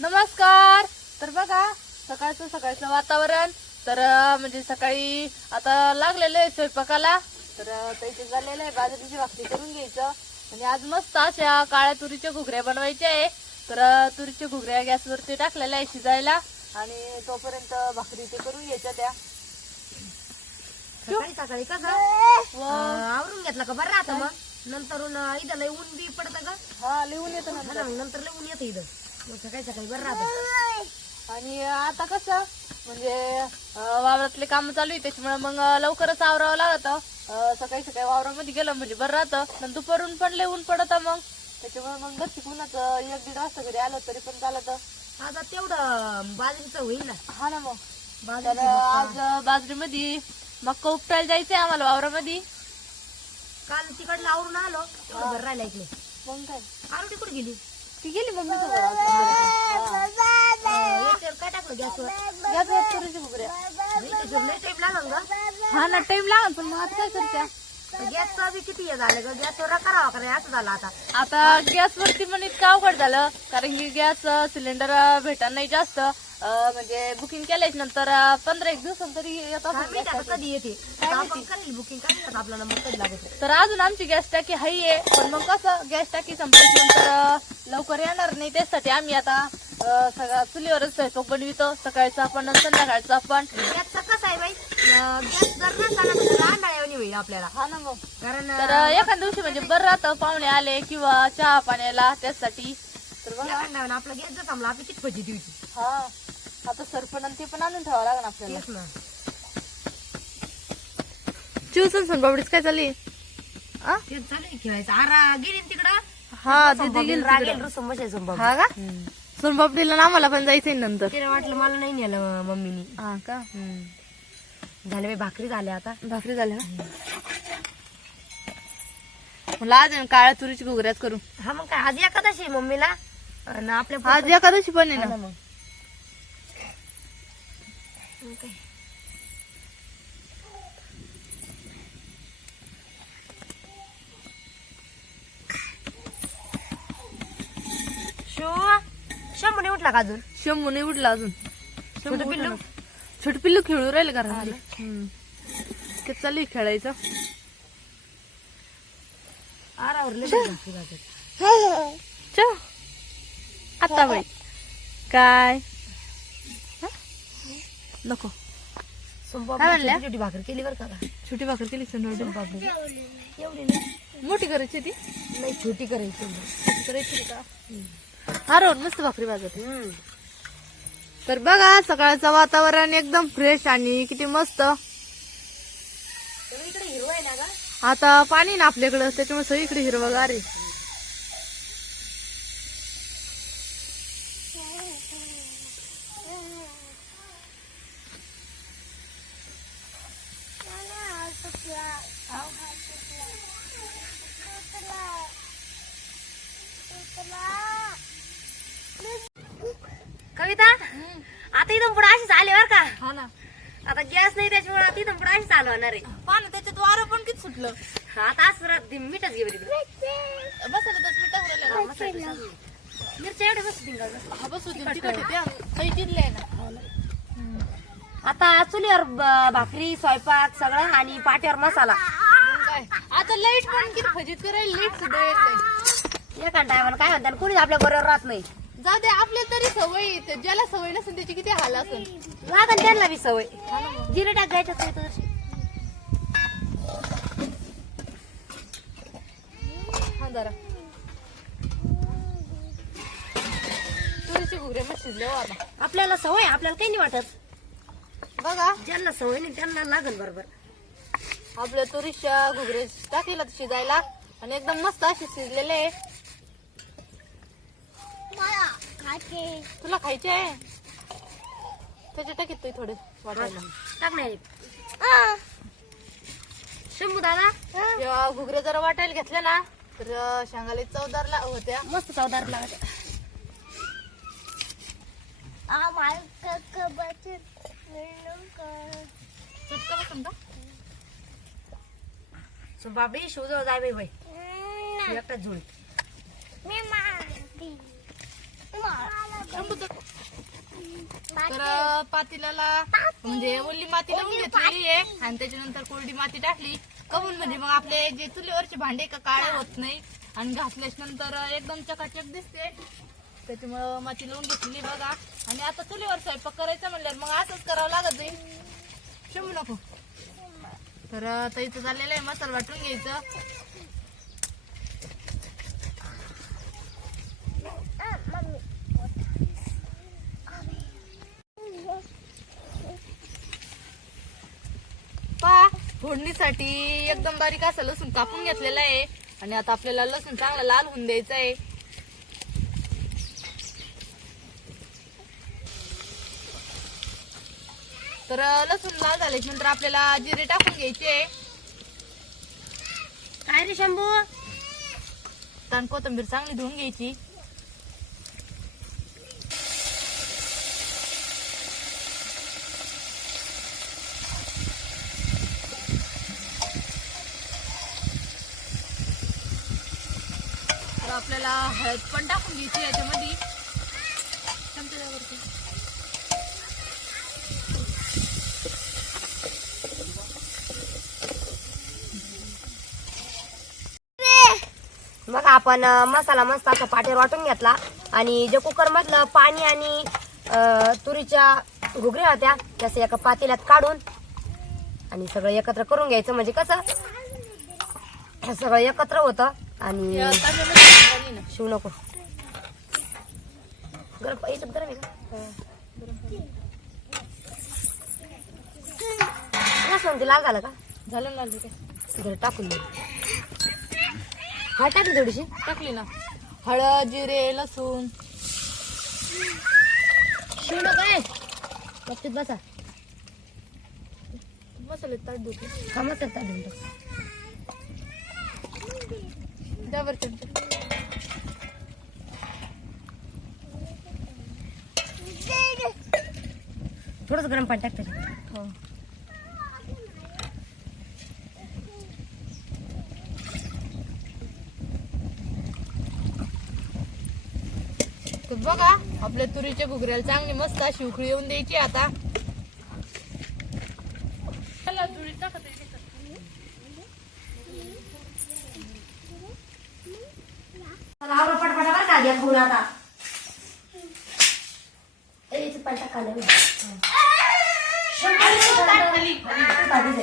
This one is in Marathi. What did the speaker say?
नमस्कार. तर बघा सकाळचं वातावरण तर म्हणजे सकाळी आता लागलेलं आहे स्वयंपाकाला. तर त्याचे झालेलं आहे बाजरीची भाकरी करून घ्यायचं आणि आज मस्त अशा काळ्या तुरीच्या घुगऱ्या बनवायच्या आहे. तर तुरीच्या घुगऱ्या गॅसवरती टाकलेल्या आहे शिजायला आणि तोपर्यंत भाकरी ते करून घ्यायच्या त्या. सकाळी कसं आवरून घेतला का बरं राहतं मग नंतर इथं लय ऊन बी पडतं का. हा लिहून येतं नंतर लय ऊन येतं इथं मग सकाळी बरं राहतं. आणि आता कसं म्हणजे वावरातले काम चालू आहे त्याच्यामुळे मग लवकरच आवरावं लागतं. सकाळी वावरामध्ये गेलं म्हणजे बरं राहतं. नंतर दुपारून पण लय ऊन पडतं मग त्याच्यामुळे मग घरची कुणाच 1-1.5 वाजता घरी आलं तरी पण चालत. आता तेवढं बाजरीचं होईल ना. हा ना मग तर आज बाजरीमध्ये मक्का उपटायला जायचंय आम्हाला वावरामध्ये. काल तिकडलं आवरून आलो बरं राहिला इकडे. मग काय आरोडी कुठे गेली. ती गेली मम्मीचं याच्यावर काय टाकलं गॅसवर. गॅसवर तुरीची घुगऱ्या. लय टाईम लागल का. हा ना टाइम लागल पण मग आता काय करत्या. गॅसचं बी किती हे झालं ग गॅसवर करावं का नाही असं झालं आता. आता गॅसवरती पण इतकं अवघड झालं कारण की गॅस सिलेंडर भेटत नाही जास्त. म्हणजे बुकिंग केल्याच्या नंतर 15-1 दिवसांतरी येतात. कधी येते आपण कधी बुकिंग करायचं आपला नंबर कधी लागतो. तर अजून आमची गॅस टाकी हाई आहे पण मग कसं गॅस टाकी संपल्याच्या नंतर लवकर येणार नाही त्यासाठी आम्ही आता सगळा चुलीवरच स्वयंपाक बनवितो. सकाळचा पण संध्याकाळचा पण. गॅसचं कसं आहे बाई गॅस जर नसला तर रांडाळ्यावानी होईल आपल्याला. हा ना मग कारण तर एखाद्या दिवशी म्हणजे बरं राहतं पाहुणे आले किंवा चहा पाण्याला त्यासाठी. तर बघा आपला गॅस जर थांबला आपली किती फजी दिवशी. हा आता सरपण ते पण आणून ठेवावं लागणार आपल्याला. तेच ना. चिवसन सोनपापडीच काय चालली. तेच चालू खेळायचं आरा गेली ना तिकडं. हा दीदी गेली रागेल रुसम बसायचं सोमवार. हा का सोनपापडीला ना आम्हाला पण जायचंय नंतर. तिला वाटलं मला नाही नेलं मम्मीनी. हा का झाले बाई भाकरी झाल्या आता. भाकरी झाल्या ना मला आज काळ्या तुरीची घुगऱ्याच करू. हा मग काय आज एकादशी आहे मम्मीला आणि आपल्या आज एकादशी पण आहे ना. मग काय शंभूने उठला का अजून. शंभू नाही उठला अजून. छोटं पिल्लू छोटे पिल्लू खेळू राहिले का ते चालू खेळायचं. आरावर आता बाई काय नको काय म्हणल्या? छोटी भाकरी केली बरं का. छोटी भाकर केली सोनपापडी एवढी नाही मोठी करायची ती नाही छोटी करायची. करायची का हा रोड मस्त भाकरी भाजत. तर बघा सकाळचं वातावरण एकदम फ्रेश आणि किती मस्त. इकडे हिरवा आहे ना का. आता पाणी ना आपल्याकडं त्याच्यामुळे सगळीकडे हिरवगार आहे. कविता आता इथून पुढे अशीच आली बर का. हा ना आता गॅस नाही त्याच्यामुळे आता इथून पुढे अशीच चालू होणार आहे. पाणी त्याच्यात वारं पण किती सुटलं. आता असं मीठच घे बरं बसायला 10 मिनिटं मिरच्या एवढे बस भिंगा. हा बस होती तिखट आहे काही जिरले ना. आता चुलीवर भाकरी स्वयंपाक सगळं आणि पाट्यावर मसाला. काय आता लाईट पण किती फजित करायला लाईट सुद्धा येत नाही. एका टायमाला काय म्हणतात कोणीच आपल्या बरोबर राहत नाही. जाऊ दे आपल्या तरी सवय ज्याला सवय नसेल त्याची किती हाल असेल. लागन त्यांना बी सवय. जिरे टाकायचं हा जरा तुरीची घुगरे मग शिजले हो आता. आपल्याला सवय आपल्याला काही नाही वाटत. बघा ज्यांना सवय नाही त्यांना लागल बरोबर. आपल्या तुरीच्या घुगरे टाकलेला शिजायला आणि एकदम मस्त असे शिजलेले. तुला खायचे आहे त्याच्या टाकीत तू थोडे वाटायला टाक नाही शंभू दादा. जेव्हा घुगरे जरा वाटायला घेतले ना तर शेंगाला चवदार होत्या मस्त चवदार लागत. बाबडी शिवजवळ जाय बाई बाई एकटाच जुळी. तर पातेल्याला म्हणजे ओली माती लावून घेतलेली आहे आणि त्याच्यानंतर कोरडी माती टाकली. कमून म्हणजे मग आपले जे चुलीवरचे भांडे का काळे होत नाही आणि घासल्याच्या नंतर एकदम चकाचक दिसते. त्याच्यामुळं माती लावून घेतली बघा. आणि आता चुलीवर स्वयंपाक करायचा म्हणल्यावर मग असंच करावं लागत जाईल. शिमू नको. तर आता इथं झालेलं आहे मसाला वाटून घ्यायचं. फोडणीसाठी एकदम बारीक असं लसूण कापून घेतलेला आहे आणि आता आपल्याला लसूण चांगला लाल होऊन द्यायचा आहे. तर लसूण लाल झाल्याच्या नंतर आपल्याला जिरे टाकून घ्यायचे. काय रे शंभू? आणि कोथिंबीर चांगली धुवून घ्यायची. तर आपल्याला हळद पण टाकून घ्यायची याच्यामध्ये. बघा आपण मसाला मस्त असा पाटेवर वाटून घेतला आणि जे कुकर मधलं पाणी आणि तुरीच्या घुगऱ्या होत्या त्याचं एका पातेल्यात काढून आणि सगळं एकत्र करून घ्यायचं. म्हणजे कसं सगळं एकत्र होतं. आणि शिव नको गरम याच्यात गरम आहे का? लसूण ते लाल झालं का? झालं लाल ते घरी टाकून दे. हळद टाकली थोडीशी टाकली ना. हळद जिरे लसूण. शिव नको आहे बघतीत बसा. मसाले ताट धुतले. हा मसाला टाकून टाक. त्यावर चमचा. थोडस गरम पाणी टाक त्याच्यात. हो. तर बघा आपल्या तुरीच्या घुगऱ्याला चांगली मस्त अशी उकळी येऊन द्यायची. आता पटपटा बरं का घ्या खाऊन आता. पाणी टाकायला